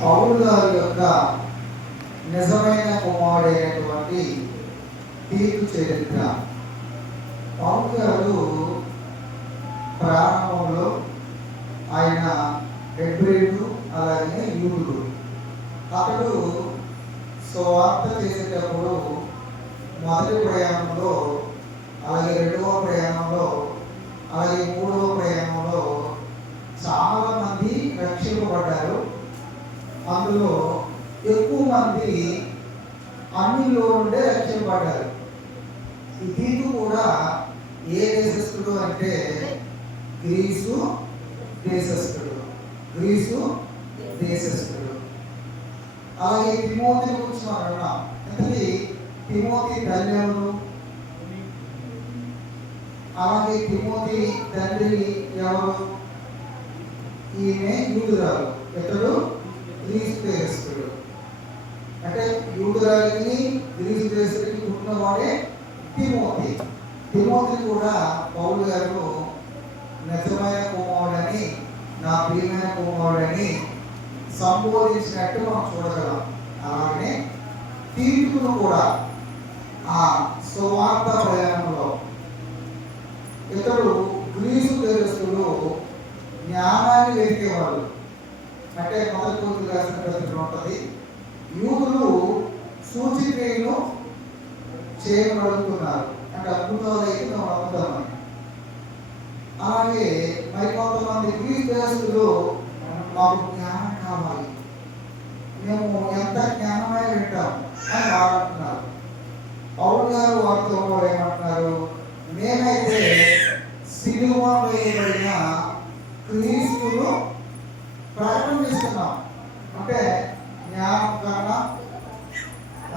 పౌలు గారి యొక్క నిజమైన కుమారుడైనటువంటి తీతు చరిత్ర. పౌలు గారు ప్రారంభంలో ఆయన హెబ్రీయుడు, అలాగే యూదుడు. అతడు సువార్త చేసేటప్పుడు మొదటి ప్రయాణంలో, అలాగే రెండవ ప్రయాణంలో, అలాగే మూడవ ప్రయాణంలో చాలా మంది రక్షింపబడ్డారు. అందులో ఎక్కువ మంది అన్నిలో నుండే రక్షింపబడ్డారు. ఈ తీతు కూడా ఏ దేశస్థుడు అంటే గ్రీసు దేశస్థుడు. అలాగే తిమోతి గురించి మనం అన్నాం. ఇంతకీ తిమోతి తల్లి ఎవరు? అలాగే తిమోతి తండ్రి ఎవరు? ఈమె యూదురాలు, ఇతడు గ్రీసు దేశస్థుడు. అంటే యూదురాలకి గ్రీసు దేశస్తుడికి పుట్టినవాడే తిమోతి. తిమోతిని కూడా పౌలు గారు నిజమైన కుమారుడని, నా ప్రియమైన కుమారుడని సంబోధించినట్టు మనం చూడగలం. అలాగే తీతును కూడా ఆ సువార్త ప్రయాణంలో ఇతడు గ్రీసు దేశస్తుడు జ్ఞానాన్ని వెతికేవాడు. అంటే మొదటి కొరింథీయులకు రాసిన పత్రిక ఉంటుంది, యూదులు సూచిక్రియలు చేయగలుగుతున్నారు, అంటే అద్భుతాలు అయితే మేము నమ్ముతామని. అలాగే మరికొంతమంది గ్రీసు దేశస్తులు మాకు జ్ఞానం కావాలి, మేము ఎంత జ్ఞానమైన వింటాం అని వాడుతున్నారు. పౌలు గారు వారితో ఏమంటున్నారు? మేమైతే సిలువ వేయబడిన క్రీస్తును ప్రకటన చేస్తున్నాం. అంటే జ్ఞానం కన్నా,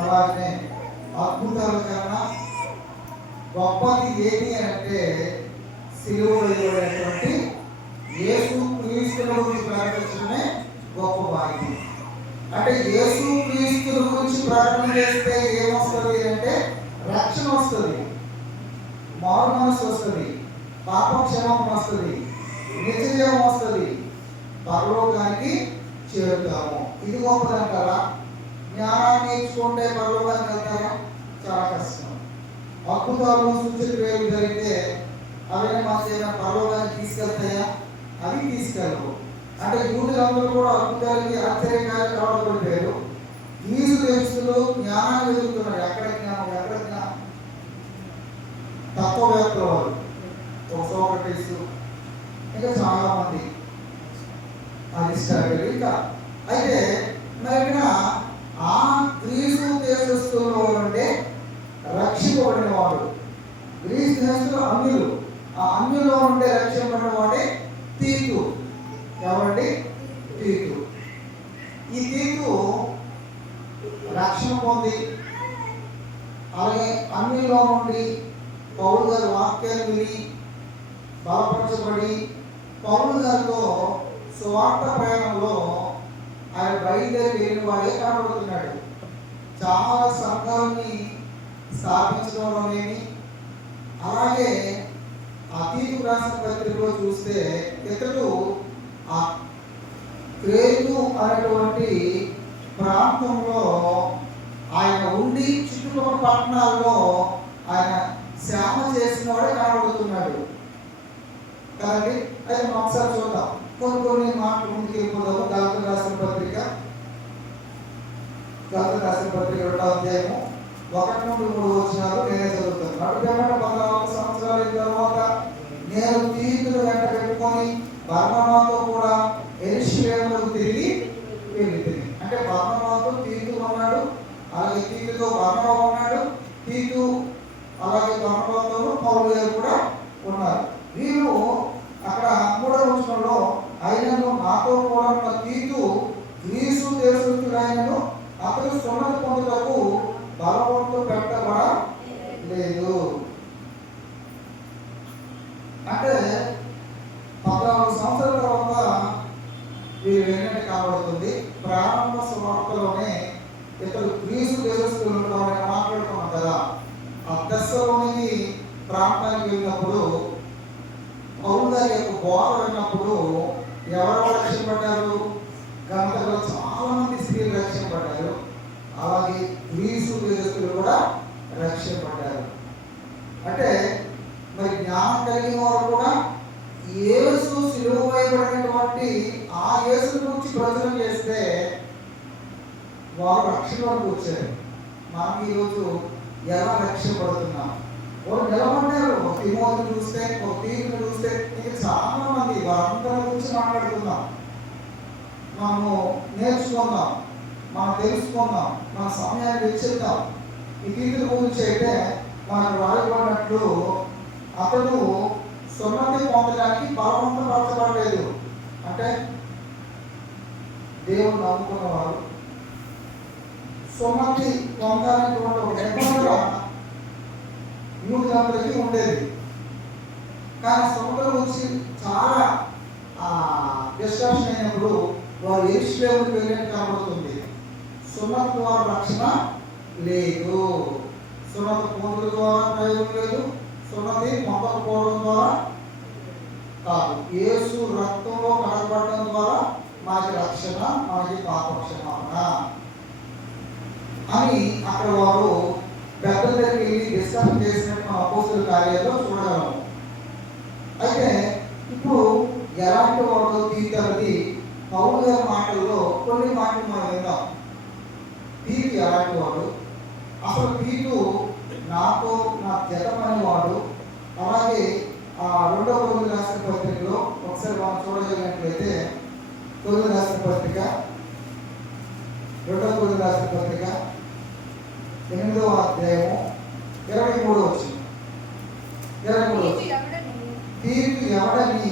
అలాగే అద్భుతాల కన్నా గొప్పది ఏది అంటే సిలువ వేయబడినటువంటి యేసు క్రీస్తుల గురించి ప్రకటించడమే గొప్ప భాగ్యం. అంటే యేసు క్రీస్తుల గురించి ప్రకటన చేస్తే ఏమొస్తుంది అంటే రక్షణ వస్తుంది, మారు మనసు వస్తుంది, పాపక్షేమం వస్తుంది, నిత్యజీవం వస్తుంది, పరలోకానికి చేరుతాము. ఇది గొప్పదంటారా? జ్ఞానాన్ని నేర్చుకుంటే పరలోకానికి వెళ్తారా? చాలా కష్టం. అద్భుతాలు సూచనలు జరిగితే అవన్నీ మాకు ఏమైనా పరలోకానికి తీసుకెళ్తాయా? అవి తీసుకెళ్ళవు. అంటే యూదులందరూ కూడా అద్భుతాలకి ఆశ్చర్యకాలు కావడం. గ్రీసు దేశస్తులు జ్ఞానాన్ని ఎదుగుతున్నారు. ఎక్కడ జ్ఞానం? తత్వవేత్తలు వారు, ఒక సోక్రటీస్, ఇంకా చాలా మంది అరిస్టాటిల్. ఇంకా అయితే మరి ఇక్కడ ఆ గ్రీసు దేశస్తుల్లో నుండే రక్షింపబడిన వాడు, గ్రీసు దేశస్తులు అన్యులు, ఆ అన్యులో నుండే రక్షింపబడిన వాడే తీతు. ఎవరండి? తీతు. ఈ తీతు రక్షణ పొంది, అలాగే అన్యులో నుండి పౌలు గారి వాక్యాన్ని విని బలపరచబడి పౌలు గారితో సువార్త ప్రయాణంలో ఆయన బయలుదేరి వెళ్ళిన వాడే కనబడుతున్నాడు. చాలా సంఘాలని స్థాపించడంలోనేమి, అలాగే తీతు రాసిన పత్రికలో చూస్తే ఇతడు ఆ క్రేతు అనేటువంటి ప్రాంతంలో ఆయన ఉండి చుట్టుపక్కల పట్టణాల్లో ఆయన సేవ చేసిన వాడే కనబడుతున్నాడు కదండి. అయితే మనం ఒకసారి చూద్దాం, కొన్ని మాటలు ముందుకు వెళ్ళిపోదాము. గలతీయులకు రాసిన పత్రిక 2వ అధ్యాయము 1-3 వచనాలు నేనే చదువుతాను. నడుపెమ్మట 14 సంవత్సరాల తర్వాత నేను తీతును వెంట పెట్టుకొని బర్నబాతో కూడా యెరూషలేమునకు తిరిగి వెళ్ళితిని. అంటే బర్నబాతో తీతు ఉన్నాడు, అలాగే తీతుతో బర్నబా ఉన్నాడు, తీతు అలాగే బర్నబాతోను పౌలు గారు కూడా ఉన్నారు. వీరు అక్కడ 3వ వచనంలో అయినను నాతో కూడా ఉన్న తీతు గ్రీసు దేశస్థుడైనను అతడు సున్నతి పొందుటకు బలవంతం పెట్టబడలేదు. అంటే 14 సంవత్సరాల తర్వాత వీరు ఏంటంటే కనబడుతుంది. ప్రారంభ సువార్తలోనే ఇతడు గ్రీసు దేశస్థులు మాట్లాడుకున్నాం కదా. ఆ దశలోని ప్రాంతానికి వెళ్ళినప్పుడు పౌలు గారి యొక్క బోధ విన్నప్పుడు ఎవరు రక్షింపబడ్డారు? ఆ యేసుని గురించి ప్రచురం చేస్తే వారు రక్షణలోకి వచ్చారు. మనం ఈరోజు ఎలా రక్షింపబడుతున్నాం? వాళ్ళు నిలబడ్డారు. తిమోతిని చూస్తే, తీతుని చూస్తే, ఇంకా చాలా మంది వారందరి గురించి మాట్లాడుకుందాం. మనము నేర్చుకుందాం, మనం తెలుసుకుందాం, మన సమయాన్ని వెచ్చిద్దాం. ఈ తీతుల గురించి అయితే మనకు రాయబడినట్లు అతడు సున్నతి పొందడానికి బలవంతపరచబడలేదు. అంటే దేవుడు నమ్ముకున్నవారు సున్నతి పొందాలనేటువంటి ఒక నిబంధన యూదులందరికీ ఉండేది. కానీ సున్నతి గురించి చాలా డిస్కషన్ అయినప్పుడు వారు యెరూషలేముకు వెళ్ళినట్టు కనబడుతుంది. సున్నతి ద్వారా రక్షణ లేదు, సున్నతి పొందుల ద్వారా ప్రయోజనం లేదు, సున్నతి పొందకపోవడం ద్వారా కాదు, యేసు రక్తంలో కడగబడడం ద్వారా మనకి రక్షణ, మనకి పాపక్షమాపణ అని అక్కడ వారు పెద్దల దగ్గరికి వెళ్ళి డిస్కషన్ చేసినట్టు మన అపోస్తలుల కార్యాల్లో చూడగలము. అయితే ఇప్పుడు ఎలాంటి వాడు తీతు అనేది పౌలు గారి మాటల్లో కొన్ని మాటలు మనం విందాం. తీతు ఎలాంటి వాడు? అసలు తీతు నాతో నా జత పనివాడు. అలాగే 2వ కొరింథీయులకు రాసిన పత్రికలో ఒకసారి మనం చూడగలిగినట్లయితే, కొరింథీయులకు రాసిన పత్రిక 2వ కొరింథీయులకు రాసిన పత్రిక 8వ అధ్యాయము 23వ వచనం. తీతు ఎవడని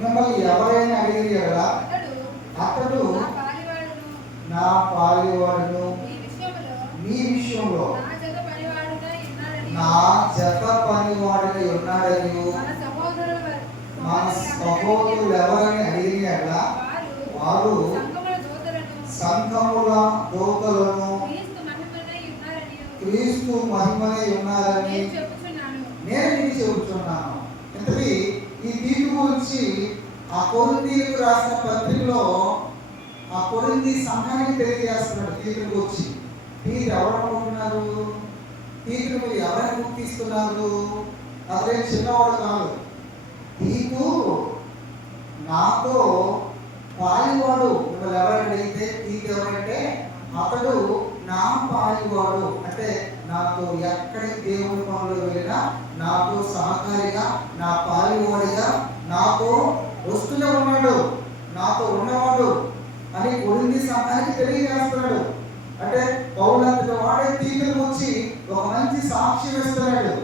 మిమ్మల్ని ఎవరైనా అడిగిన ఎడల అతడు నా పాలివాడును, మీ విషయంలో నా జత పనివాడుగా ఉన్నాడని మన సహోదరులు ఎవరైనా అడిగిన ఎడల వారు సంఘముల దూతలను క్రీస్తు మహిమనే ఉన్నారని నేను నీకు చెబుతున్నాను. ఇంతకీ ఈ తీతు గురించి ఆ కొరింథీయులకు రాసిన పత్రికలో ఆ కొరింథీ సంఘానికి తెలియజేస్తున్నాడు తీతుని గురించి. తీతు ఎవరనుకుంటున్నారు? తీతుని మీరు ఎవరైనా గుర్తిస్తున్నారు? అదే చిన్నవాడు కాదు. తీతు నాతో పాలివాడు. మిమ్మల్ని ఎవరైనా అడిగితే తీతు ఎవరంటే అతడు నా పాలివాడు, అంటే నాతో ఎక్కడికి దేవుని పనులు వెళ్ళినా నాతో సహకారిగా, నా పాలివాడిగా నాతో వస్తూనే ఉన్నాడు, నాతో ఉన్నవాడు అని కొరింథీ సంఘానికి తెలియజేస్తున్నాడు. అంటే పౌలంతటి వాడే తీతుని గురించి ఒక మంచి సాక్ష్యం ఇస్తున్నాడు.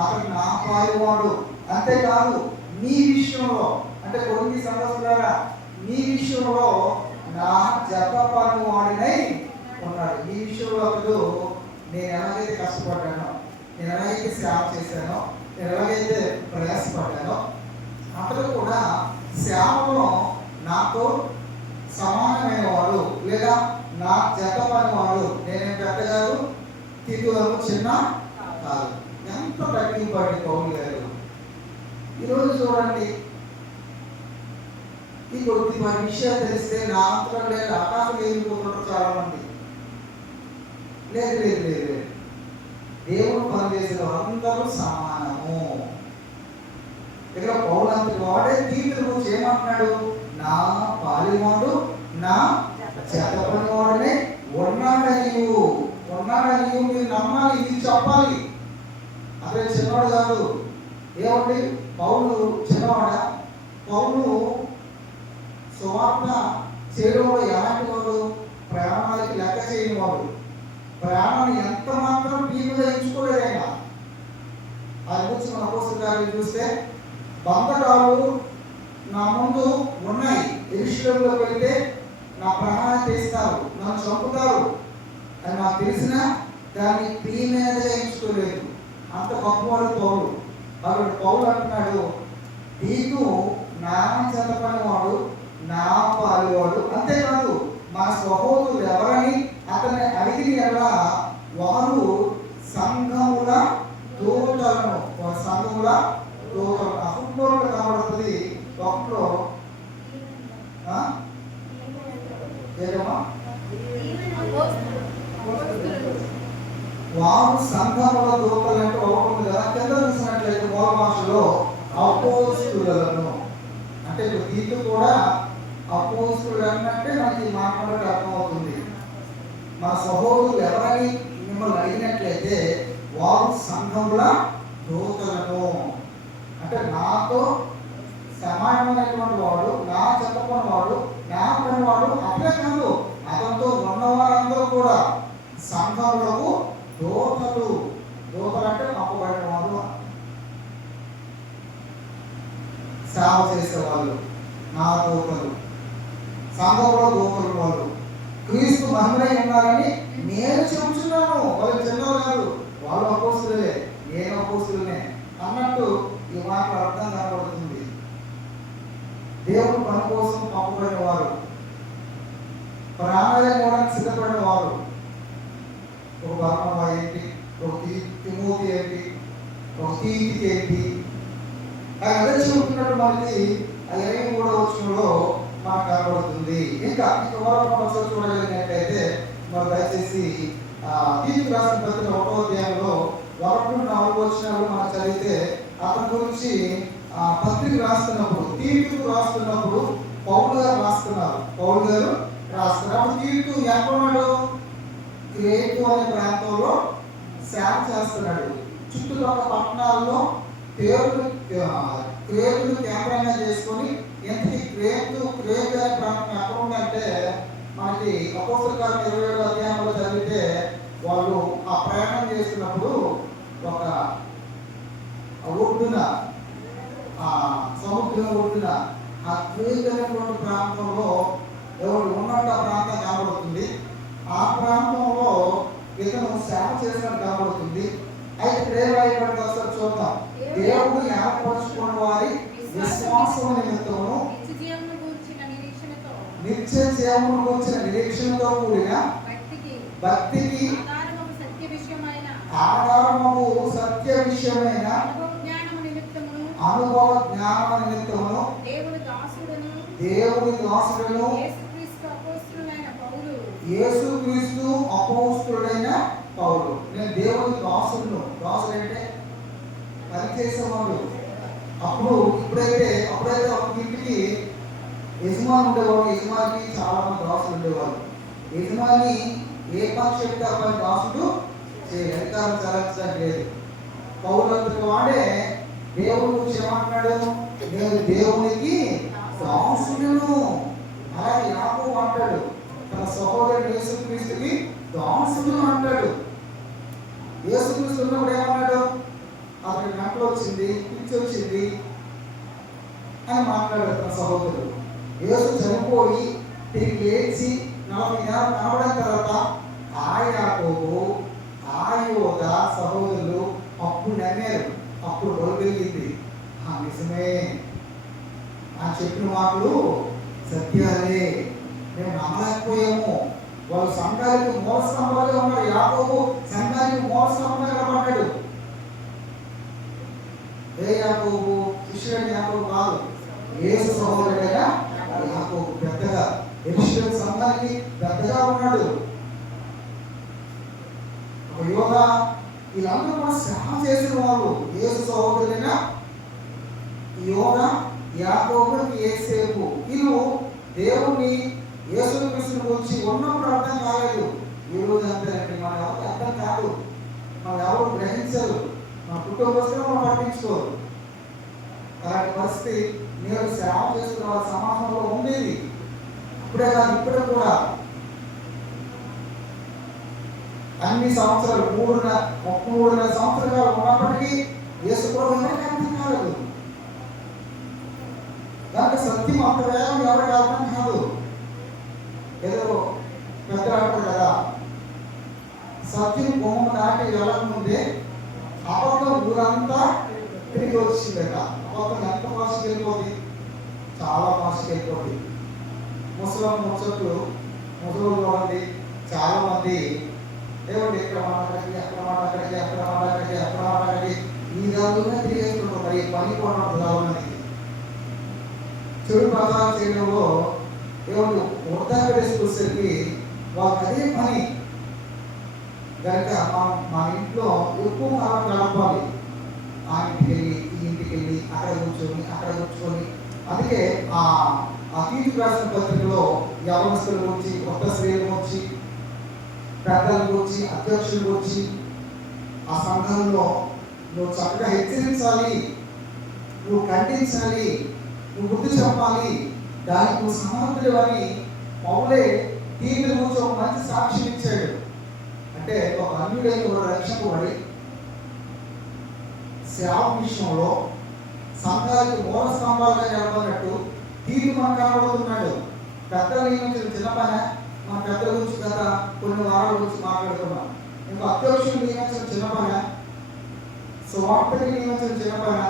అతడు నా పాలివాడు. అంతేకాదు మీ విషయంలో, అంటే కొరింథీ సంఘస్థులారా, మీ విషయంలో నా జత పనివాడినై ఉన్నాడు. ఈ విషయంలో అతడు నేను ఎలాగైతే కష్టపడ్డానో, నేను ఎలాగైతే సేవ చేశానో, నేను ఎలాగైతే ప్రయాసపడ్డానో, అతడు కూడా సేవలో నాతో సమానమైన వాడు, లేదా నా జత పనివాడు. నేనేం పెద్దగారు, తీతులను చిన్న కాదు. ఎంత తగ్గింపండి పౌలు గారు. ఈరోజు చూడండి, ఈ కొద్ది మన విషయాలు తెలిస్తే నా అంతరం లేదు ఆకాశం వెళ్ళిపోతున్నారు చాలా మంది. లేదు లేదు లేదు, దేవుడు పనిచేసిన అందరూ సమానము. ఇక్కడ పౌలంతటి వాడే తీతుల గురించి ఏమంటున్నాడు? నా పాలివాడు, నా జత పనివాడనే ఉన్నాడని మీరు నమ్మాలి, ఇది చెప్పాలి. అదే చిన్నవాడు కాదు. ఏమండి పౌలు చిన్నవాడా? పౌలు సువార్త చేయడంలో ఎలాంటి వాడు? ప్రాణాలకి లెక్క చేయని వాడు. ప్రాణాన్ని ఎంత మాత్రం పీలుగా ఎంచుకోలేదు ఆయన. అది గురించి మన అపోస్తలుల కార్యాలు చూస్తే, బంధకాలు నా ముందు ఉన్నాయి, యెరూషలేములోకి వెళ్తే నా ప్రాణాన్ని తీస్తారు, నన్ను చంపుతారు అని నాకు తెలిసినా దాన్ని ప్రియమైనదిగా ఎంచుకోలేదు. అంత గొప్పవాడు పౌలు. అక్కడ పౌలు అంటున్నాడు, తీతు నా జత పనివాడు, నా పాలివాడు. అంతేకాదు మన సహోదరులు ఎవరని అతన్ని అడిగిన ఎలా వారు సంఘముల దూతలను, సంఘముల దూతలను అసలు కనబడుతుంది. ఒకట్లో వారు సంఘముల దూతలు అంటే ఒకటి కదా. కింద చూసినట్లయితే మూల భాషలో అపోస్తులను అంటే ఇప్పుడు తీతు కూడా అపోస్తులు అన్నట్టే మనకి మాట్లాడే అర్థమవుతుంది. మన సహోదరులు ఎవరని మిమ్మల్ని అడిగినట్లయితే వారు సంఘముల దూతలను, అంటే నాతో సమానమైనటువంటి వాడు, నా చెప్పని వాడు, నా పని వాడు అట్లే కాదు, అతనితో ఉన్నవారందరూ కూడా సంఘములకు దూతలు. దూతలు అంటే పంపబడిన వారు, సేవ చేసేవాళ్ళు, నా దూతలు, సంఘంలో దూతలు వాళ్ళు క్రీస్తు మహిమై ఉన్నారని నేను చెబుతున్నాను. వాళ్ళు చిన్నవారు కాదు, వాళ్ళు అపోస్తులే, నేను అపోస్తులనే అన్నట్టు ఈ మాట అర్థం కనబడుతుంది. దేవుడు పని కోసం పంపబడిన వారు, ప్రాణాలను ఇవ్వడానికి సిద్ధపడిన వారు. ఒక బర్మా ఏంటి, ఒక తిమోతి ఏంటి, ఒక తీతికి ఏంటి, అదే చెబుతున్నట్టు మనకి 23వ వచనంలో మనకు కనబడుతుంది. ఇంకా ఒకసారి చూడగలిగినట్లయితే మరి దయచేసి తీతు రాసిన పత్రిక 1వ అధ్యాయంలో 1-4 వచనాలు మనం చదివితే అతని గురించి పత్రిక రాస్తున్నప్పుడు, తీతుకు రాస్తున్నప్పుడు పౌలు గారు రాస్తున్నారు. అప్పుడు తీతు ఎక్కడున్నాడు? క్రేతు అనే ప్రాంతంలో సేవ చేస్తున్నాడు. చుట్టుపక్కల పట్టణాల్లో క్రేతును కేంద్రంగా చేసుకొని, ఎంతకి క్రేతు అనే ప్రాంతం ఎక్కడ ఉందంటే మనకి అపోస్తలుల కార్యం 27వ అధ్యాయంలో చదివితే వాళ్ళు ఆ ప్రయాణం చేస్తున్నప్పుడు ఒక ఒడ్డున, సముద్రం ఒడ్డున ఆ క్రేతు అనేటువంటి ప్రాంతంలో ఎవరు ఉన్నట్టు ఆ ప్రాంతం కనబడుతుంది. ఆ ప్రాంతంలో ఇతను సేవ చేసినట్టు కనబడుతుంది. అయితే ప్రేరాయబడి ఒకసారి చూద్దాం. దేవుడు ఏర్పరచుకున్న వారి విశ్వాసం నిమిత్తము నిత్య జీవమును గూర్చిన నిరీక్షణతో కూడిన భక్తికి ఆధారము సత్య విషయమైన అనుభవ జ్ఞానము నిమిత్తమును దేవుని దాసుడును యేసుక్రీస్తు అపోస్తుడైన పౌలు. నేను దేవుని దాసుడును. దాసుడు అంటే పనిచేసేవాడు. అప్పుడైతే ఒక ఇంటికి యజమాని ఉండేవాడు. యజమానికి చాలా మంది దాసులు ఉండేవారు. యజమాని ఏ పని చెప్తే ఆ పని దాసుడు అధికారం చెల్లించడం లేదు. పౌలంతటి వాడే దేవుడు గురించి ఏమంటున్నాడు? నేను దేవునికి దాసుడును. అలాగే యాకోబు అంటాడు, తన సహోదరుడు యేసుక్రీస్తుకి దాసుడు అంటాడు. యేసుక్రీస్తు ఉన్నప్పుడు ఏమన్నాడు? అతనికి గంటలు వచ్చింది, పిచ్చి వచ్చింది అని మాట్లాడాడు తన సహోదరుడు. యేసు చనిపోయి తిరిగి లేచి 40 దినాలు కనబడిన తర్వాత ఆ యాకోబు, ఆ యోధ సహోదరులు అప్పుడు నమ్మారు. అప్పుడు బలుపెరిగింది. నిజమే, ఆ చెప్పిన మాటలు సత్యాలే, మేము నమ్మలేకపోయాము. వాళ్ళు సంఘానికి మూల స్తంభాలుగా ఉన్నారు. యాకోబు సంఘానికి మూల స్తంభంగా కనబడ్డాడు. ఏ యాకోబు? శిష్యుడైన యాకోబు కాదు, యేసు సహోదరుడైన యాకోబు పెద్దగా, యెరూషలేము సంఘానికి పెద్దగా ఉన్నాడు. ఒక యోధ, వీళ్ళందరూ కూడా సేవ చేసిన వాళ్ళు. యేసు సహోదరుడైన యోధ, యాకోబు, యేసేపు, వీళ్ళు దేవుణ్ణి యేసుక్రీస్తుని గురించి ఉన్నప్పుడు అర్థం కాలేదు. ఈ రోజు అంతేనండి, మన ఎవరికి అర్థం కాదు, మనం ఎవరు గ్రహించరు, మన కుటుంబస్తులు మనం పట్టించుకోరు. అలాంటి పరిస్థితి నేను సేవ చేస్తున్న వాళ్ళ సమాజంలో ఉండేది. ఇప్పుడే కాదు, ఇప్పుడే కూడా అన్ని సంవత్సరాలు 3.5 సంవత్సరాలు ఉన్నప్పటికీ యేసు ప్రభువు ఎవరికి అర్థం కాలేదు. దానికి సత్యం అంత వేగం ఎవరికి అర్థం కాదు. ఏదో పెద్ద అంటారు కదా, సత్యం బొమ్మ దాటి వెళ్ళకముందే అబద్ధం ఊరంతా తిరిగి వచ్చిందట. అబద్ధం ఎంత ఫాస్ట్కి వెళ్ళిపోతుంది, చాలా ఫాస్ట్కి వెళ్ళిపోతుంది. ముసలు చూడండి, చాలా మంది ఏమండి ఎక్కడ మాట్లాడి అక్కడ మాట్లాడి అక్కడ మాట్లాడి అక్కడ మాట్లాడి ఈ దానిలోనే తిరిగేస్తుంటారు. మరి పని కూడా చాలా మందికి చెడు ప్రచారం చేయడంలో ఏమంటే వృద్ధాప్యసరికి వాళ్ళకి అదే పని కనుక మన ఇంట్లో ఎక్కువ కాలం గడపాలి. ఆ ఇంటికి వెళ్ళి ఈ ఇంటికి వెళ్ళి అక్కడ కూర్చొని అందుకే ఆ ఆ తీర్పు రాసిన పత్రికలో యవనస్తుల గురించి, కొత్త స్త్రీల గురించి, పెద్దల గురించి, అధ్యక్షుల గురించి ఆ సంఘంలో నువ్వు చక్కగా హెచ్చరించాలి, నువ్వు ఖండించాలి, నువ్వు బుద్ధి చెప్పాలి, దానికి నువ్వు సమర్థుడు అని పౌలే తీర్పు గురించి ఒక మంచి సాక్ష్యం ఇచ్చాడు. అంటే ఒక అన్యుడైన ఒక రక్షకుడి సేవ విషయంలో సంఘానికి మూల స్తంభాలుగా నిలబడినట్టు తీర్పు మనకు కనబడుతున్నాడు. పెద్దల నియమించిన చిన్న పని, మన పెద్దల గురించి గత కొన్ని వారాల గురించి మాట్లాడుకున్నాం. ఇంకా అధ్యక్షులు నియమించిన చిన్న పని, సువార్తకి నియమించిన చిన్న పని,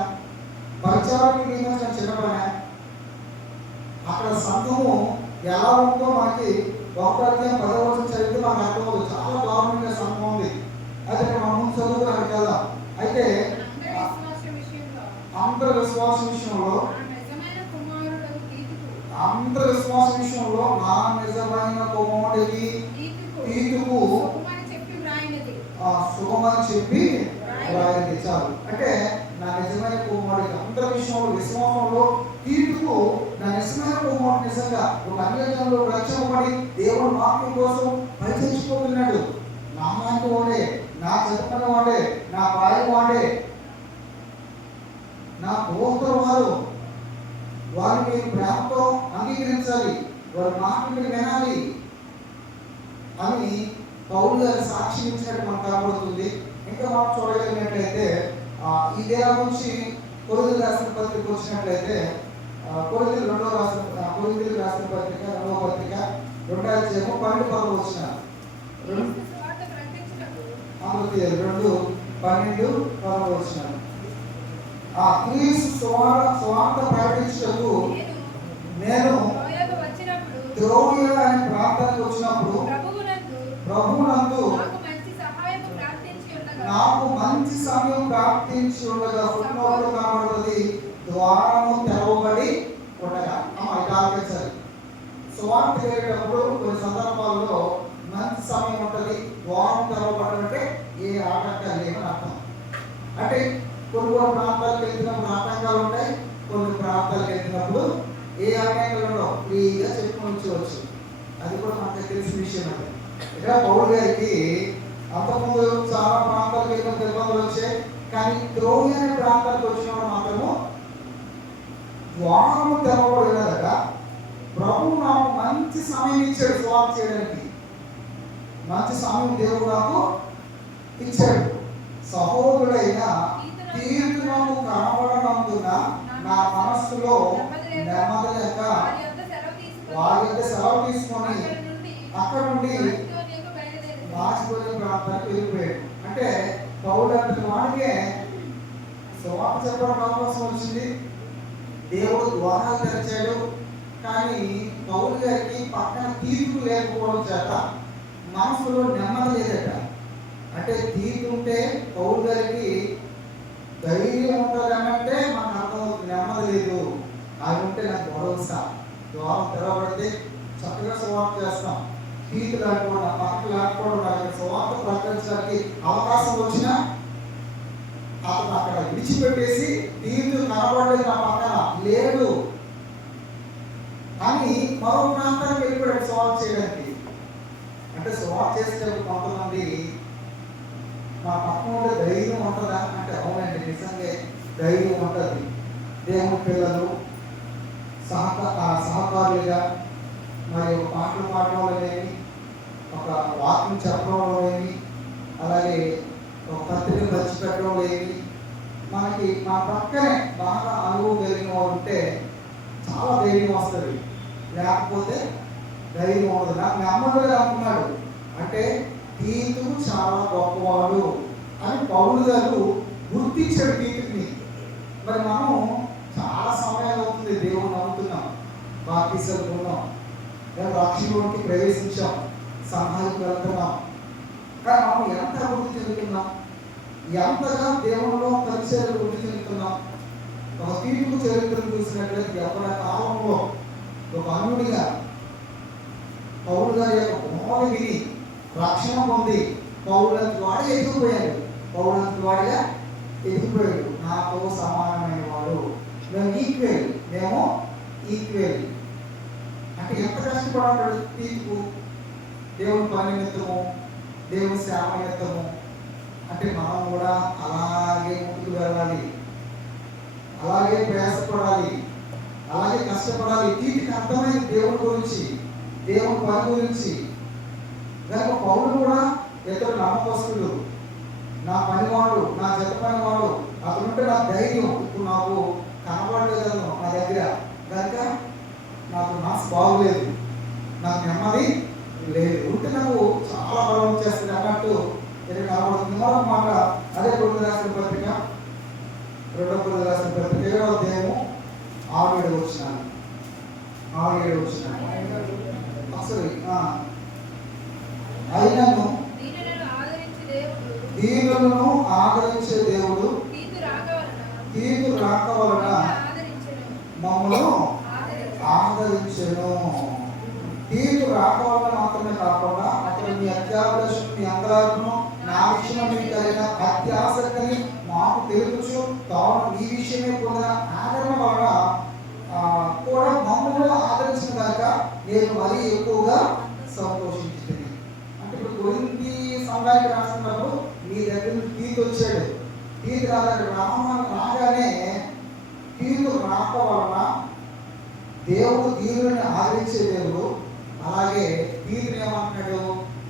పరిచారానికి నియమించిన చిన్న పని, అక్కడ సంఘము ఎలా ఉందో మనకి 1 చదివితే మనకు అర్థమవుతుంది. చాలా దారుణంగా సంఘం ఉంది. అయితే మనం ముందు చదువుకుని అక్కడికి వెళ్దాం. అయితే అందరి విశ్వాసం విషయంలో నా నిజమైన కుమారుడికి తీతుకు శుభమని చెప్పి రాయండి చాలు. అంటే నా నిజమైన కుమారుడికి అందరి విషయంలో విశ్వాసంలో తీతుకు నా నిజమైన కుమారుడు నిజంగా ఒక అన్యజనులు రక్షింపబడి దేవుడు వాక్యం కోసం పరిచయించుకుంటున్నాడు. నా లాంటి వాడే, నా చదువుకున్న వాడే, నా భార్య వాడే, నా దోస్తులు వారు, వారిని మీరు ప్రేమతో అంగీకరించాలి, వారి మాటలు మీరు వినాలి అని పౌలు గారి సాక్ష్యం ఇచ్చినట్టు మనకు కనబడుతుంది. ఇంకా మనం చూడగలిగినట్లయితే ఈ దేవ నుంచి కొరింథీయులకు రాసిన పత్రిక వచ్చినట్లయితే కొరింథీయులకు రాసిన పత్రిక 2వ పత్రిక 2వ అధ్యాయం 12 వచ్చిన 2:12 వచ్చిన క్రీస్తు సువార్త ప్రకటించుటకు నేను త్రోయ అనే ప్రాంతానికి వచ్చినప్పుడు ప్రభువునందు నాకు మంచి సమయం ప్రాప్తించి ఉండగా ఫుట్నోట్లో కనబడుతుంది, ద్వారము తెరవబడి ఉండగా. సరే, సువార్త వెళ్ళేటప్పుడు కొన్ని సందర్భాల్లో మంచి సమయం ఉంటుంది, ద్వారం తెరవబడి అంటే ఏ ఆటంకాలు లేవని అర్థం. అంటే కొన్ని ప్రాంతాలకు వెళ్తున్నప్పుడు ఆటంకాలు ఉంటాయి, కొన్ని ప్రాంతాలకు వెళ్తున్నప్పుడు ఏ ఆటంకాలు ఉండవు, ఫ్రీగా చెప్పుకొని వచ్చేవచ్చు. అది కూడా మనకు తెలిసిన విషయం. అంటే ఇక్కడ పౌలు గారికి అంతకుముందు చాలా ప్రాంతాలకు వెళ్ళిన ఇబ్బందులు వచ్చాయి, కానీ త్రోయ అనే ప్రాంతాలకు వచ్చినప్పుడు మాత్రము ద్వారము తెరవబడినదట. ప్రభువు నాకు మంచి సమయం ఇచ్చాడు సువార్త చేయడానికి. మంచి సమయం దేవుడు నాకు ఇచ్చాడు. సహోదరుడైన తీర్పు నాకు కనబడనందున నా మనస్సులో నెమ్మది లేక వారి యొక్క సెలవు తీసుకొని అక్కడ నుండి మాసిదోనియ ప్రాంతానికి వెళ్ళిపోయాడు. అంటే పౌలు అంతటి వాడికే సువార్త చెప్పడం అవకాశం వచ్చింది, దేవుడు ద్వారాలు తెరిచాడు. కానీ పౌలు గారికి పక్కన తీర్పు లేకపోవడం చేత మనసులో నెమ్మది లేదట. అంటే తీర్పు ఉంటే పౌలు గారికి ధైర్యం ఉంటుంది అనంటే మనకు అర్థమవుతుంది, నెమ్మది లేదు. అది ఉంటే నాకు భరోసా, ద్వారం తెరవబడితే చక్కగా సువార్త చేస్తాం. తీర్పు లేకపోవడం, పక్కన లేకపోవడం, నాకు సువార్త ప్రకటించడానికి అవకాశం వచ్చినా అతను అక్కడ విడిచిపెట్టేసి తీర్పు కనబడలేదు, నా పక్కన లేడు అని మరో ప్రాంతానికి వెళ్ళిపోయాడు సువార్త చేయడానికి. అంటే సువార్త చేసేటప్పుడు కొంతమంది మా పక్కన ఉండే ధైర్యం ఉంటుందా అంటే అవునండి, నిజంగా ధైర్యం ఉంటుంది. దేవుని పిల్లలు సహకారులుగా మరి ఒక పాటలు పాడడంలోనేమి, ఒక వాక్యం చెప్పడంలోనేమి, అలాగే ఒక పత్రిక పంచిపెట్టడంలోనేమి మనకి మా పక్కనే బాగా అనుభవం కలిగిన వారు ఉంటే చాలా ధైర్యం వస్తుంది. లేకపోతే ధైర్యం ఉండదు. నాకు మీ అమ్మడు గారు అనుకున్నాడు అంటే తీతుకు చాలా గొప్పవాడు అని పౌలు గారు గుర్తించాడు తీతుని. మరి మనం చాలా సమయాలు అవుతుంది దేవుడు నమ్ముతున్నాం, బాప్తిసాలు ఉన్నాం, రక్షణలోకి ప్రవేశించాం, సంఘానికి వెళ్తున్నాం. కానీ మనం ఎంత అభివృద్ధి చెందుతున్నాం, ఎంతగా దేవునిలో పరిచయాలు వృద్ధి చెందుతున్నాం. ఒక తీర్పు చరిత్రను చూసినట్లయితే ఎవరి కాలంలో ఒక అన్యుడిగా పౌలు గారి యొక్క బోధ విని రక్షణ పొంది పౌలంటి వాడు ఎదిగిపోయాడు. పౌలంటి వాడిగా ఎదిగిపోయాడు. నాతో సమానమైన వాడు, మేము ఈక్వల్, మేము ఈక్వల్. అంటే ఎంత కష్టపడాడు తీర్పు, దేవుని పని నిమిత్తము, దేవుని సేవ నిమిత్తము. అంటే మనం కూడా అలాగే ముందుకు వెళ్ళాలి, అలాగే ప్రయాసపడాలి, అలాగే కష్టపడాలి. తీర్పుకి అర్థమైంది దేవుని గురించి, దేవుని పని గురించి. కనుక పౌలు కూడా ఇతడు నమ్మకస్తుడు, నా పనివాడు, నా జత పనివాడు, అతనుంటే నాకు ధైర్యం. ఇప్పుడు నాకు కనబడలేదు నా దగ్గర, కనుక నాకు మనసు బాగులేదు, నాకు నెమ్మది లేదు, ఉంటే నాకు చాలా బలం వచ్చేస్తుంది అన్నట్టు ఇక్కడ కనబడుతుంది. మరొక మాట అదే కొడుకు రాసిన పత్రిక, 2వ కొరింథీయులకు రాసిన పత్రిక 7వ అధ్యాయము 6-7 వచనాలు. అసలు అయినను దీనులను ఆదరించే దేవుడు తీతు రాక వలన మమ్మల్ని ఆదరించెను. తీతు రాక వలన మాత్రమే కాకుండా అతను మీ అత్యాభిలాషను, మీ అందరూ నా విషయంలో మీకు కలిగిన అత్యాసక్తిని మాకు తెలుపుచు తాను ఈ విషయమే పొందిన ఆదరణ వలన కూడా మమ్మల్ని ఆదరించిన కనుక నేను మరీ ఎక్కువగా సంతోషించింది. అంటే ఇప్పుడు కొరింథీ సంఘానికి రాసినప్పుడు మీ దగ్గర నుంచి తీతు వచ్చాడు. తీతు రాగానే తీతు రాక వలన దేవుడు దీవుని ఆదరించే దేవుడు. అలాగే తీతుని ఏమంటున్నాడు,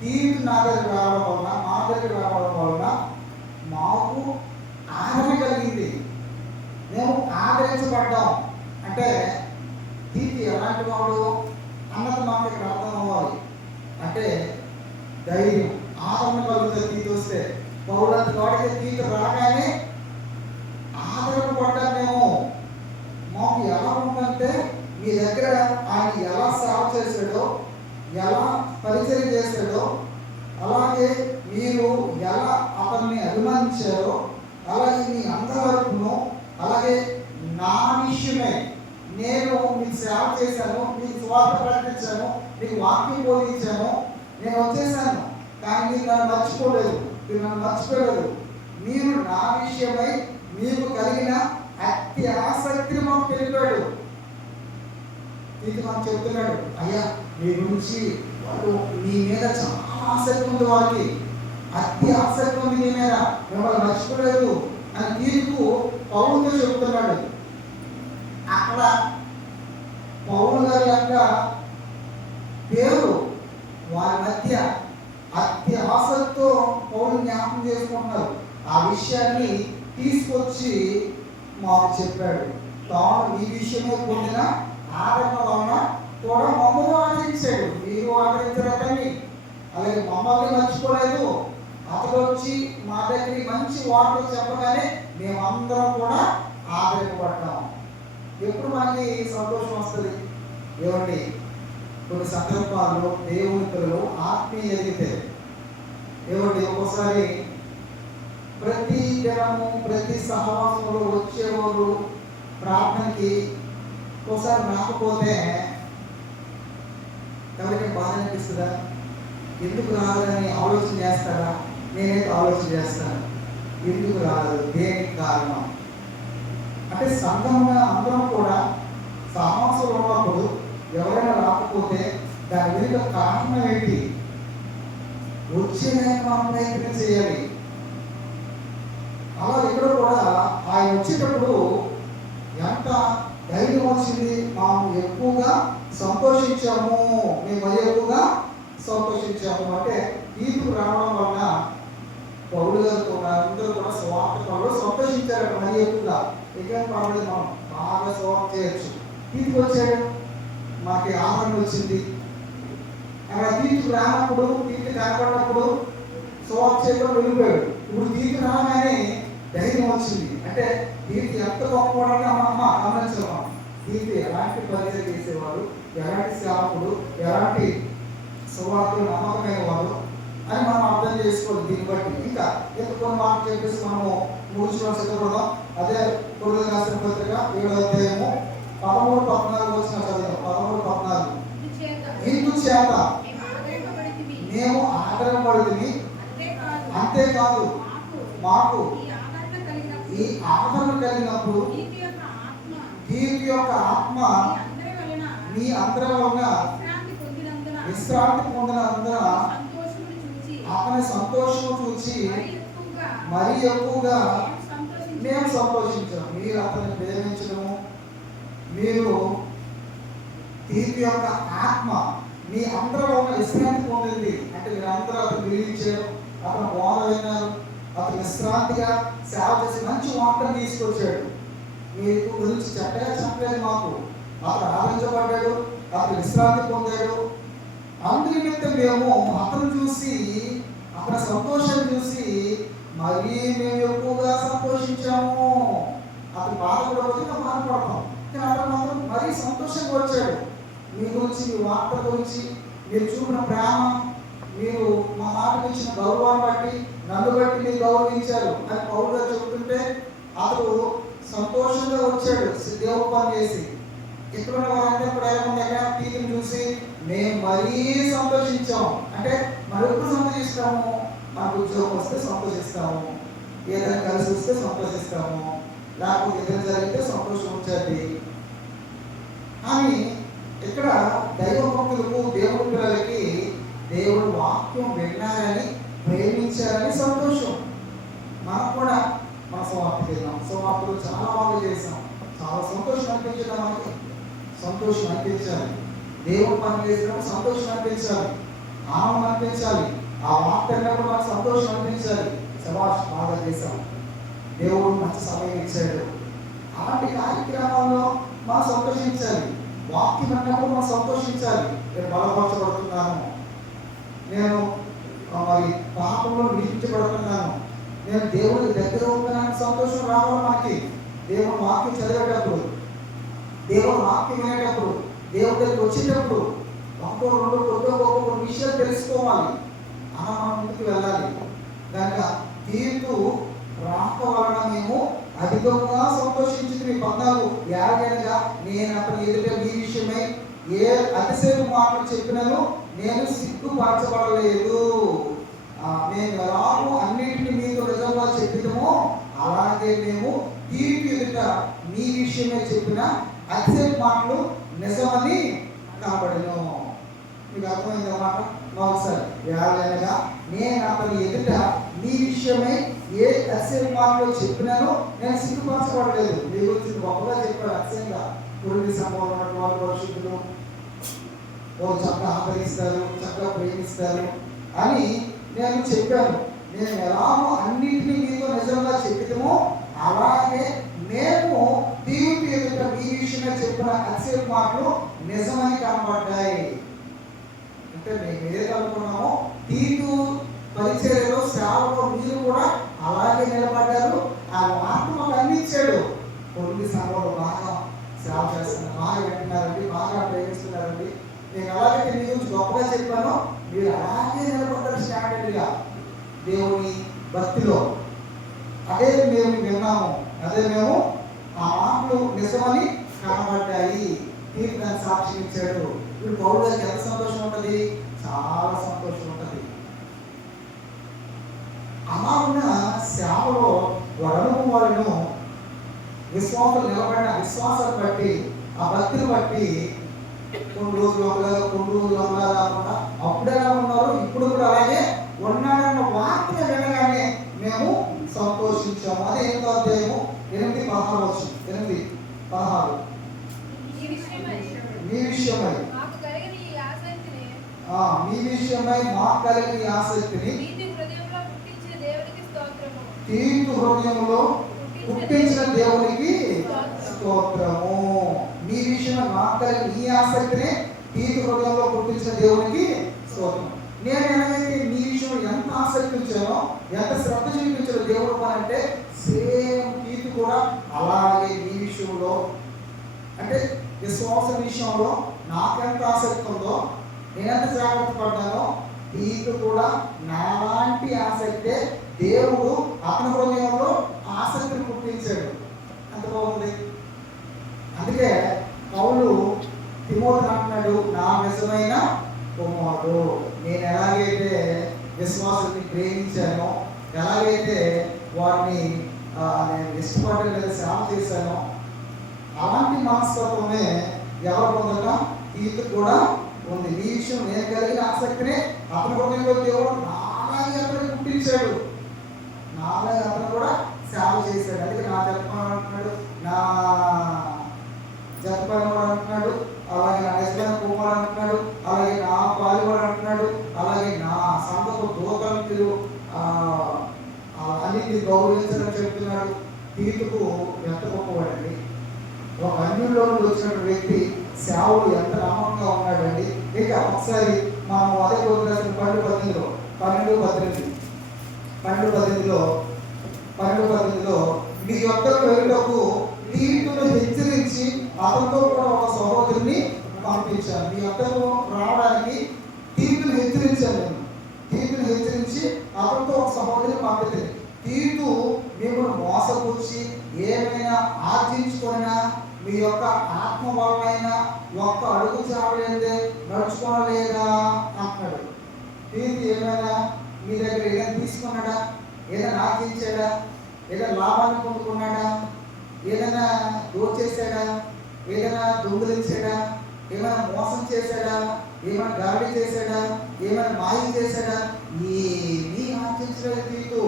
తీతు నా దగ్గర రావడం వలన, మా దగ్గర రావడం వలన మాకు ఆదరణ కలిగింది, మేము ఆదరించబడ్డాం. అంటే తీతు ఎలాంటి వాడు అన్నది మాకు ఇక్కడ అర్థం అవ్వాలి. అంటే ధైర్యం, ఆదరణ కలుగుతుంది తీతు వస్తే. పౌలంటి వాడికి తీతు రాగానే ఆదరణ పడ్డాం మేము. మాకు ఎలా ఉందంటే మీ దగ్గర ఆయన ఎలా సేవ చేశాడో, ఎలా పరిచయం చేశాడో, అలాగే మీరు ఎలా అతన్ని అభిమానించారో, అలాగే మీ అందరి వరకును, అలాగే నా విషయమే నేను మీకు సేవ చేశాను, మీకు స్వార్థ ప్రకటించాను, మీకు వాక్యం బోధించాను, నేను వచ్చేసాను. కానీ మీరు నన్ను మర్చిపోలేదు, మీరు నా విషయమై మీకు కలిగిన అతి ఆసక్తిని మాకు తెలిపాడు. ఇది మనం చెప్తున్నాడు, అయ్యా మీ గురించి వాళ్ళు మీ మీద చాలా ఆసక్తి ఉంది, వారికి అతి ఆసక్తి ఉంది మీ మీద, మిమ్మల్ని మర్చిపోలేదు అని తీర్పు పౌలుతో చెబుతున్నాడు. అక్కడ పౌలు గారి యొక్క పేరు వారి మధ్య అతి ఆసక్తితో పౌలు జ్ఞాపకం చేసుకుంటున్నారు. ఆ విషయాన్ని తీసుకొచ్చి మాకు చెప్పాడు. తాను ఈ విషయమే పొందిన ఆదరణ వలన కూడా మమ్మల్ని ఆదరించాడు. మీరు ఆదరించరని, అలాగే మమ్మల్ని మర్చిపోలేదు. అతడు వచ్చి మా దగ్గరికి మంచి వార్తలు చెప్పగానే మేమందరం కూడా ఆదరింపబడ్డాం. ఎప్పుడు మనకి సంతోషం వస్తుంది ఏమండి? కొన్ని సందర్భాల్లో దేవుని పిల్లలు ఆత్మీయ ఎదిగితే ఏమండి, ఒక్కోసారి ప్రతి దినము ప్రతి సహవాసంలో వచ్చేవారు ప్రార్థనకి ఒకసారి రాకపోతే ఎవరికి బాధ అనిపిస్తుందా? ఎందుకు రాదని ఆలోచన చేస్తారా? నేనైతే ఆలోచన చేస్తాను, ఎందుకు రాదు, దేనికి కారణం అంటే సంఘంగా అందరం కూడా సహవాసంలో ఉన్నప్పుడు ఎవరైనా రాకపోతే దాని వెనుక కారణం ఏంటి? వచ్చే మనం ప్రయత్నం చేయాలి. అలా ఇక్కడ కూడా ఆయన వచ్చేటప్పుడు ఎంత ధైర్యం వచ్చింది, మేము ఎక్కువగా సంతోషించాము, మేము మరి ఎక్కువగా సంతోషించాము. అంటే తీర్పు రావడం వలన పౌలు గారితో అందరూ కూడా స్వార్థంలో సంతోషించారు మరి ఎక్కువగా. ఎక్కడ పర్వాలేదు, మనం బాగా స్వార్థ చేయొచ్చు. తీర్పు వచ్చాడు, మాకు ఆదరణ వచ్చింది. అక్కడ తీర్పు రానప్పుడు, తీర్పు కనపడినప్పుడు స్వార్థ చేయడం వెళ్ళిపోయాడు. ఇప్పుడు తీర్పు రాగానే ధైర్యం వచ్చింది. అంటే తీర్పు ఎంత గొప్పవాడని అమ్మ గమనించాము. తీర్పు ఎలాంటి పరిచయం చేసేవాడు, ఎలాంటి సేవకుడు, ఎలాంటి సువార్తలు నమ్మకమైన వాడు అని మనం అర్థం చేసుకోవాలి. దీన్ని బట్టి ఇంకా కొన్ని మాటలు చెప్పేసి మనము ముగించిన సిద్ధపడదాం. అదే కొరింథీయులకు రాసిన పత్రిక 7వ అధ్యాయము 13-14 వచ్చిన చదివాం. 13-14 ఇందుచేత మేము ఆదరింపబడితిమి, అంతేకాదు మాకు ఈ ఆదరణ కలిగినప్పుడు తీర్పు యొక్క ఆత్మ మీ అందరి వలన విశ్రాంతి పొందినందున అతని సంతోషము చూచి మరి ఎక్కువగా మేము సంతోషించాం. మీరు అతన్ని ప్రేమించడము, మీరు తీర్పు యొక్క ఆత్మ మీ అందరూ ఒక విశ్రాంతి పొందింది. అంటే మీరందరూ అతను విలువించారు, అతను బోధ విన్నారు, అతను విశ్రాంతిగా సేవ చేసి మంచి వార్తను తీసుకొచ్చాడు. మీకు గురించి చెడ్డగా చెప్పలేదు మాకు. అతను ఆదరించబడ్డాడు, అతను విశ్రాంతి పొందాడు. అందునిమిత్తం మేము అతను చూసి, అతని సంతోషాన్ని చూసి మరీ మేము ఎక్కువగా సంతోషించాము. అతను బాధపడకపోతే మేము బాధపడతాం, కానీ అతను మాత్రం మరీ సంతోషంగా వచ్చాడు. మీ గురించి, మీ వార్త గురించి, మీరు చూపిన ప్రేమ, మీరు మా మాటకు ఇచ్చిన గౌరవాన్ని బట్టి, నన్ను బట్టి మీరు గౌరవించారు అని పౌలు గారు చెబుతుంటే అతడు సంతోషంగా వచ్చాడు దేవుడు పని చేసి. ఇక్కడ వారందరూ కూడా ఏముంది, అక్కడ తీరుని చూసి మేము మరీ సంతోషించాము. అంటే మనం ఎప్పుడు సంతోషిస్తాము? మనకు ఉద్యోగం వస్తే సంతోషిస్తాము, ఏదైనా కలిసి వస్తే సంతోషిస్తాము, లేకపోతే ఏదైనా జరిగితే సంతోషం వచ్చేది. కానీ ఇక్కడ దైవ భక్తులకు, దేవుడి పిల్లలకి దేవుడు వాక్యం విన్నారని, ప్రేమించారని సంతోషం. మనం కూడా మన సువార్తకి వెళ్ళాం, సువార్తలు చాలా బాగా చేసాం, చాలా సంతోషం అనిపించడం, మనకి సంతోషం అనిపించాలి. దేవుడు పని చేసినప్పుడు సంతోషం అనిపించాలి, ఆనందం అనిపించాలి. ఆ వార్త విన్నప్పుడు మనకు సంతోషం అనిపించాలి. శభాష్, బాగా చేశాం, దేవుడు మంచి సమయం ఇచ్చాడు. అలాంటి కార్యక్రమాల్లో మనం సంతోషించాలి. వాక్యం అన్నప్పుడు మనం సంతోషించాలి. నేను బలపరచబడుతున్నాను, నేను మరి పాపంలో విడిపించబడుతున్నాను, నేను దేవుడికి దగ్గర ఉంటున్నాను, సంతోషం రావాలి మనకి. దేవుడు వాక్యం చదివేటప్పుడు, దేవుడు వాక్యం వినేటప్పుడు, దేవుడి దగ్గరికి వచ్చేటప్పుడు ఒకటో రెండు కొద్దిగా విషయాలు తెలుసుకోవాలి. అలా మనం ముందుకు వెళ్ళాలి. కనుక తీర్పు రాక వలన మేము అధికంగా సంతోషించింది. 14 యాగనగా నేను అతని ఎదుట మీ విషయమై ఏ అతిశయ మాటలు చెప్పినను నేను సిగ్గుపరచబడలేదు. మేము ఎలాగో అన్నింటినీ మీకు నిజంగా చెప్పినమో అలాగే మేము తీర్పు ఎదుట మీ విషయమే చెప్పిన అతిశయ మాటలు నిజమని కనబడను. మీకు అర్థమైంది అన్నమాట. ఒకసారి యాగనగా నేను అతని ఎదుట మీ విషయమై ఏ అతిశయ మాటలు చెప్పినానో నేను సిగ్గుపరచబడలేదు. మీ గురించి గొప్పగా చెప్పాడు. అతిశయంగా పురుడి సంభవం ఉన్నటువంటి పరిశుద్ధులు వాళ్ళు చక్కగా ఆదరిస్తారు, చక్కగా ప్రేమిస్తారు అని నేను చెప్పాను. నేను ఎలాగో అన్నింటినీ మీతో నిజంగా చెప్పితేమో అలాగే మేము తీర్పు ఎదుట మీ విషయమే చెప్పిన అతిశయ మాటలు నిజమని కనబడ్డాయి. అంటే మేము ఏదైతే అనుకున్నామో తీర్పు పరిచర్యలో, సేవలో మీరు కూడా అలాగే నిలబడ్డారు. ఆ మాట మాకు అందించాడు. కొన్ని సంఘంలో బాగా సేవ చేస్తున్నారు, బాగా వింటున్నారండి, బాగా ప్రేమిస్తున్నారండి. నేను అలాగే మీ గురించి గొప్పగా చెప్పానో మీరు అలాగే నిలబడ్డారు స్టాండర్డ్గా దేవుని భక్తిలో. అదే మేము విన్నాము, అదే మేము ఆ మాటలు నిజమని కనబడ్డాయి. తీర్పు దాన్ని సాక్ష్యం ఇచ్చాడు. ఇప్పుడు పౌలు గారికి ఎంత సంతోషం ఉంటుంది? చాలా సంతోషం ఉంటుంది. అలా ఉన్న సేవలో అనుభవాలను విశ్వాసాలు నిలబడిన విశ్వాసాన్ని బట్టి, ఆ భక్తిని బట్టి కొన్ని రోజులు కాకుండా అప్పుడు ఎలా ఉన్నారో ఇప్పుడు కూడా అలాగే ఉన్నాడన్న వార్త వినగానే మేము సంతోషించాము. అదే 8వ అధ్యాయము 8:16 వచ్చింది. 8:16 మీ విషయమై మాకు కలిగిన ఈ ఆసక్తిని తీర్పు హృదయంలో పుట్టించిన దేవునికి స్తోత్రము. మీ విషయమై మాకు కలిగిన ఈ ఆసక్తిని తీర్పు హృదయంలో పుట్టించిన దేవునికి స్తోత్రం. నేను ఎలాగైతే మీ విషయంలో ఎంత ఆసక్తి ఇచ్చానో, ఎంత శ్రద్ధ చూపించానో దేవుడు పని అంటే సేమ్ తీర్పు కూడా అలాగే మీ విషయంలో, అంటే విశ్వాసం విషయంలో నాకెంత ఆసక్తి ఉందో, నేనెంత జాగ్రత్త పడ్డానో తీర్పు కూడా నాలాంటి ఆసక్తే దేవుడు అతని హృదయంలో ఆసక్తిని పుట్టించాడు. అంత బాగుంది. అందుకే పౌలు తిమోతిని అంటున్నాడు, నా నిజమైన కుమారుడు. నేను ఎలాగైతే విశ్వాసాన్ని ప్రేమించానో, ఎలాగైతే వారిని నేను ఇష్టపడిన సేవ చేశానో అలాంటి మనస్తత్వమే ఎవరు పొందట? తీతు కూడా ఉంది. ఈ విషయం నేను కలిగిన ఆసక్తినే అతను కూడా దేవుడు నాలాగే అతను పుట్టించాడు, నాలాగే అతను కూడా సేవ చేశాడు. అందుకే నా జతపని అంటున్నాడు, నా జతపని వాడు అంటున్నాడు, అలాగే నా యజమాని కుమారుడు అంటున్నాడు, అలాగే నా పాలివాడు అంటున్నాడు, అలాగే నా సంఘపు దూతలు అన్నింటినీ గౌరవించడం చెప్తున్నాడు. తీతుకు ఎంత గొప్పవాడండి. ఒక అన్యుల్లో నుండి వచ్చినటువంటి వ్యక్తి సేవలు ఎంత నమ్మకంగా ఉన్నాడండి. ఇక ఒకసారి మనం అదే రోజు రాసిన 12:18లో మీ యొక్కకు వెళ్ళటకు తీతును హెచ్చరించి అతనితో కూడా ఒక సహోదరుని పంపించాను. మీ యొక్కకు రావడానికి తీతును హెచ్చరించాను నేను. తీతును హెచ్చరించి అతనితో ఒక సహోదరుని పంపించాను. తీతు మిమ్మల్ని మోసపుచ్చి ఏమైనా ఆర్జించుకున్నా మీ యొక్క ఆత్మ వలన ఒక్క అడుగు చావలేదే నడుచుకోలేదా అంటున్నాడు. తీతు ఏమైనా మీ దగ్గర ఏదైనా తీసుకున్నాడా, ఏదైనా ఆర్జించాడా, ఏదైనా లాభాన్ని పొందుకున్నాడా, ఏదైనా దోచేసాడా, ఏదైనా దొంగిలించాడా, ఏమైనా మోసం చేశాడా, ఏమైనా గాడి చేశాడా, ఏమైనా మాయం చేశాడా? ఏమీ ఆర్జించలేదు తీతు.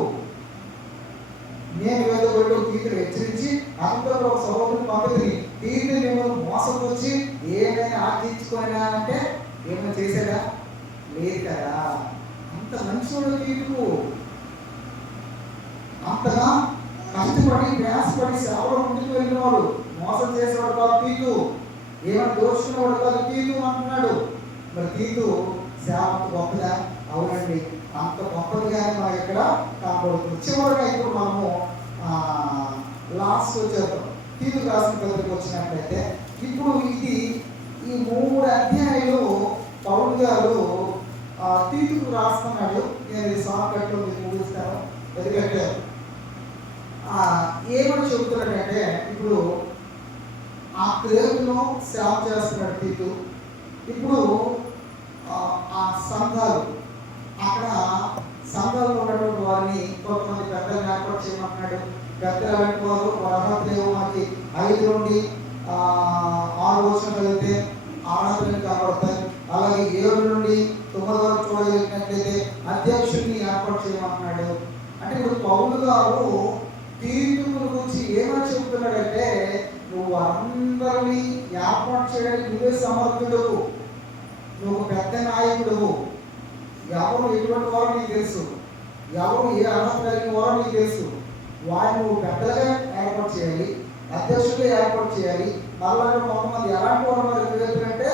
నేను ఏదో తీతులు హెచ్చరించి అతనితో ఒక సహోదరుని పంపిణీ తీతు మేము మోసపోచి ఏమైనా ఆర్జించుకున్నా అంటే ఏమైనా చేశాడా? లేదు కదా. అంత మంచివాడు తీతు. అంతగా కష్టపడి ప్రయాసపడి సేవలో ముందుకు వెళ్ళినవాడు, మోసం చేసేవాడు కాదు తీతు, ఏమైనా దోచుకునేవాడు కాదు తీతు అంటున్నాడు. మరి తీతు సేవ అంత గొప్పదా? అవునండి, అంత గొప్పదిగానే మనం ఇక్కడ కనబడుతుంది. చివరిగా ఇప్పుడు మనము లాస్ట్ చేద్దాం. తీతు రాసిన పత్రిక వచ్చినట్లయితే ఇప్పుడు ఈ 3 అధ్యాయాలు పౌలు గారు తీతుకు రాస్తున్నాడు. నేను ఈ షార్ట్ కట్లో మీకు ముగిస్తాను. ఎందుకంటే ఏమని చెబుతున్నాడంటే ఇప్పుడు ఆ క్రేతులో సేవ చేస్తున్నాడు తీతు. ఇప్పుడు ఆ సంఘాలు, అక్కడ సంఘాల్లో ఉన్నటువంటి వారిని కొంతమంది పెద్దలను ఏర్పాటు చేయమంటున్నాడు. పెద్దలు అలాంటి వారు అర్హత మనకి 5 నుండి 6 వచనం చదివితే ఆరాధనలు కాబడతాయి. అలాగే 7 నుండి 9 వరకు చూడగలిగినట్లయితే అధ్యక్షుడిని ఏర్పాటు చేయమంటున్నాడు. అంటే ఇప్పుడు పౌలు గారు తీతుల గురించి ఏమని చెప్తున్నాడంటే, నువ్వు అందరినీ ఏర్పాటు చేయడానికి నువ్వే సమర్థుడవు, నువ్వు పెద్ద నాయకుడు, ఎవరు ఎటువంటి వారు నీకు తెలుసు, ఎవరు ఏ అర్హత కలిగిన వారు నీకు తెలుసు, వారిని నువ్వు పెద్దలుగా ఏర్పాటు చేయాలి, అధ్యక్షుడిగా ఏర్పాటు చేయాలి. మళ్ళీ కొంతమంది ఎలాంటి వారు మరి ఏంటంటే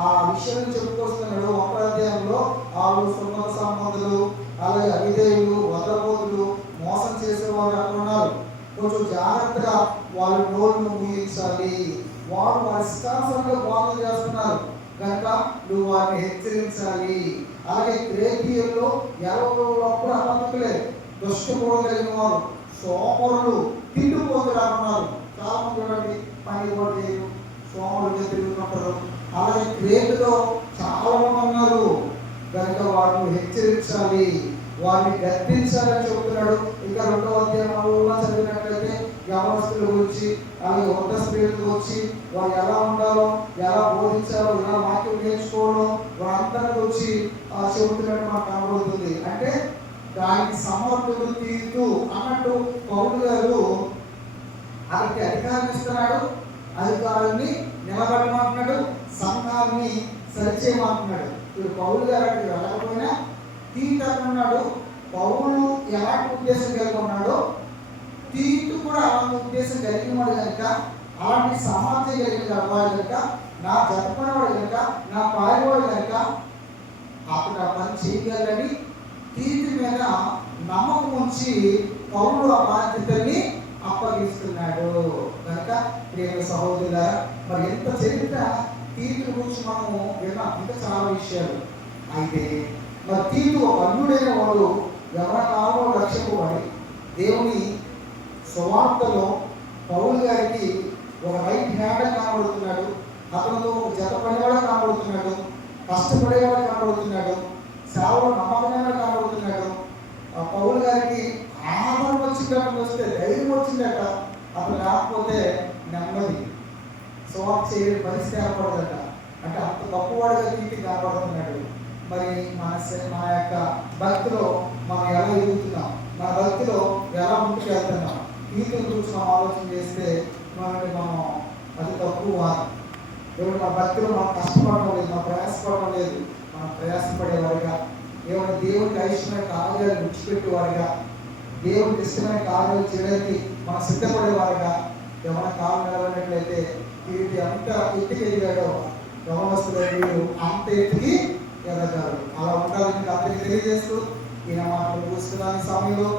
ఆ విషయాన్ని చెప్పుకొస్తున్నాడు. 1వ అధ్యాయంలో వాళ్ళు సున్నత సంబంధులు, అలాగే అవిధేయులు, వదలబోతులు, మోసం చేసేవారు అక్కడ ఉన్నారు. కొంచెం జాగ్రత్తగా వాళ్ళ నోరును ముగించాలి. వారు వారి ఇష్టానుసారంగా బోధన చేస్తున్నారు కనుక నువ్వు వారిని హెచ్చరించాలి. అలాగే గ్రేకీయుల్లో ఎవరు అబద్ధకులే, దుష్టపోగలిగిన వారు, సోమరులు, తిండిపోతులు అంటున్నారు. చాలా మంది చూడండి, పని కూడా చేయరు, సోమరులుగా తిరుగుతుంటారు. అలాగే గ్రేకులో చాలా మంది ఉన్నారు కనుక వారిని హెచ్చరించాలి, వారిని గద్దించాలని చెబుతున్నాడు. ఇంకా 2వ అధ్యాయంలో చదివినట్లయితే యవనస్తుల గురించి, అలాగే వృద్ధ స్త్రీల గురించి, వారు ఎలా ఉండాలో, ఎలా బోధించాలో, ఎలా వాక్యం నేర్చుకోవడం, వారందరి గురించి చెబుతున్నట్టు మనకు కనబడుతుంది. అంటే దానికి సమర్థుడు తీతు అన్నట్టు పౌలు గారు అతనికి అధికారం ఇస్తున్నాడు, అధికారాన్ని నిలబెట్టమంటున్నాడు, సంఘాన్ని సరిచేయమంటున్నాడు. ఇప్పుడు పౌలు గారు అక్కడికి వెళ్ళకపోయినా తీతు అన్నాడు. పౌలు ఎలాంటి ఉద్దేశం కలిగి ఉన్నాడో తీతు కూడా అలాంటి ఉద్దేశం కలిగిన వాడు కనుక, అలాంటి సమాజం కలిగిన వాడు కనుక, నా జతపడివాడు కనుక, నా పారివాడు కనుక అప్పుడు ఆ పని చేయగలని తీతు మీద నమ్మకం ఉంచి పౌలు ఆ బాధ్యతని అప్పగిస్తున్నాడు. కనుక ప్రియ సహోదరులారా, మరి ఎంత చరిత్ర తీతు గురించి మనము విన్నాం, ఇంకా చాలా విషయాలు. అయితే మరి తీతు ఒక అన్యుడైన వాడు ఎవరినామో రక్షింపబడి దేవుని సువార్తలో పౌలు గారికి ఒక రైట్ హ్యాండ్ కనబడుతున్నాడు, అతనితో ఒక జత పనివాడు కనబడుతున్నాడు, కష్టపడేవాడు కనబడుతున్నాడు, సేవలో నమ్మకమైన కనబడుతున్నాడు. పౌలు గారికి ఆనందం వచ్చిందట, వస్తే ధైర్యం వచ్చిందట. అతను రాకపోతే నెమ్మది సువార్త చేయని పరిస్థితి ఏర్పడదట. అంటే అంత గొప్పవాడుగా తీర్చి కనబడుతున్నాడు. మరి మన యొక్క భక్తిలో మనం ఎలా ఎదుగుతున్నాం, మన భక్తిలో ఎలా ముందుకు వెళ్తున్నాం, నీతిని గురించి మనం ఆలోచన చేస్తే మనం అది తక్కువ వారు. దేవుడు మన భక్తిలో మనం కష్టపడడం లేదు, మనం ప్రయాసపడడం లేదు. మనం ప్రయాసపడేవారిగా, దేవుడికి అయిష్టమైన కార్యాలు విడిచిపెట్టేవారిగా, దేవుడికి ఇష్టమైన కార్యాలు చేయడానికి మనం సిద్ధపడేవారిగా ఏమైనా కాలం నిలబడినట్లయితే వీటి అంత ఎత్తుకి ఎదిగాడో యవనస్తులు వీరు అంత ఎత్తుకి ఎదగారు. అలా ఉండాలని అందరికీ తెలియజేస్తూ ఈయన మాటలు చూస్తున్న సమయంలో